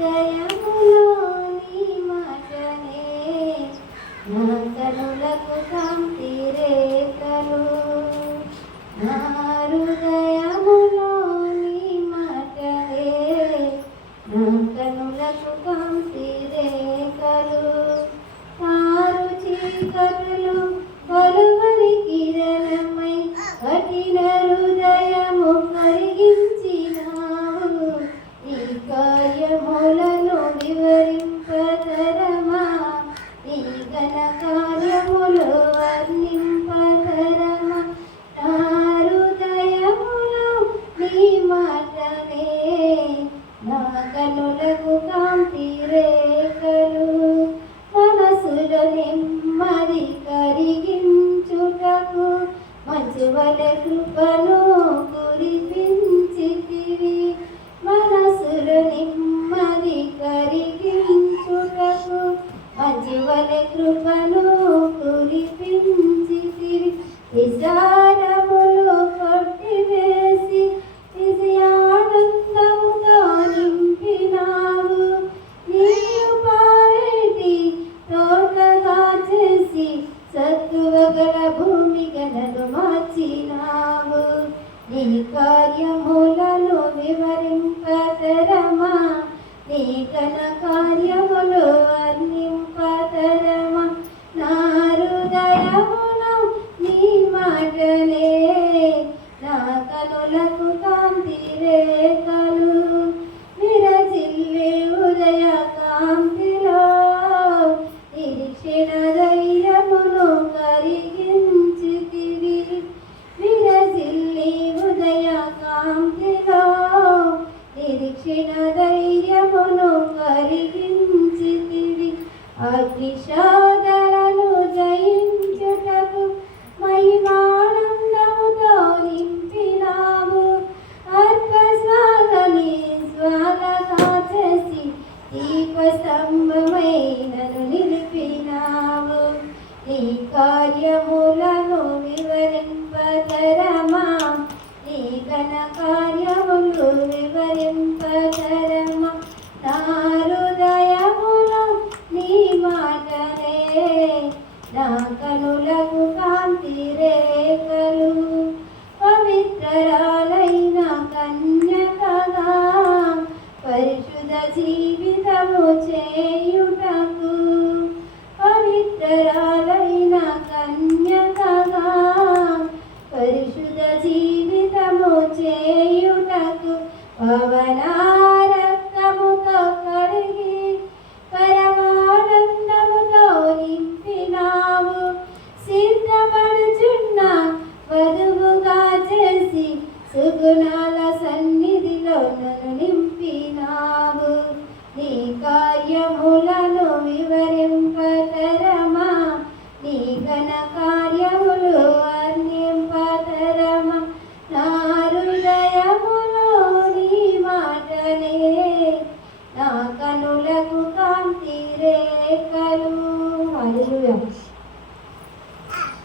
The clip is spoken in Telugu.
హృదయములోని మాటనే నా కనులకు కాంతి రేఖలు. నా హృదయములోని మాటనే నా కనులకు కాంతి రేఖలు. ఆరు చీకటులు వలువరి కిరణమై కఠిన హృదయము కరిగించినావు. నీ కార్యములను వివరింపతరమా, నీ ఘన కార్యములు వర్ణింపతరమా. నా హృదయములో నీ మాటనే నా కనులకు కాంతి రేఖలు. మనసులో నెమ్మది కరిగించుటకు మంచువల కృపను కురిపించితివి. మనసులో నెమ్మది కరిగించుటకు మంచువల కృపను కురిపించితివి. విచారములు కొట్టివేసి విజయానందముతో నింపినావు. నీవు పారేటి తోటగా చేసి సత్తువగల భూమిగా నన్ను మార్చినావు. నీ కార్యములను వివరింపతరమా, నీ ఘన కార్యములు వర్ణింపతరమా. నా హృదయములో నీ మాటలే నా కనులకు కాంతి రేఖలు. విరజిల్లే ఉదయ కాంతిలో నిరీక్షణ ధైర్యమును కరిగించితివి. విరజిల్లే ఉదయ కాంతిలో నిరీక్షణ ధైర్యమును కరిగించితివి. అగ్నిశోధనను జయించుటకు మహిమానందముతో నింపినావు. అల్పస్వాలని స్వాగగా చేసి దీపస్తంభమై నన్ను నిలిపినావు. నీ కార్యములను వివరింపతరమా, నీ ఘన కార్యములు వివరింపతరమా. నా హృదయములో నీ మాటలే నా కనులకు కాంతి రేఖలు. పవిత్రరాలైన కన్యకగా పరిశుద్ధ జీవితము చేయి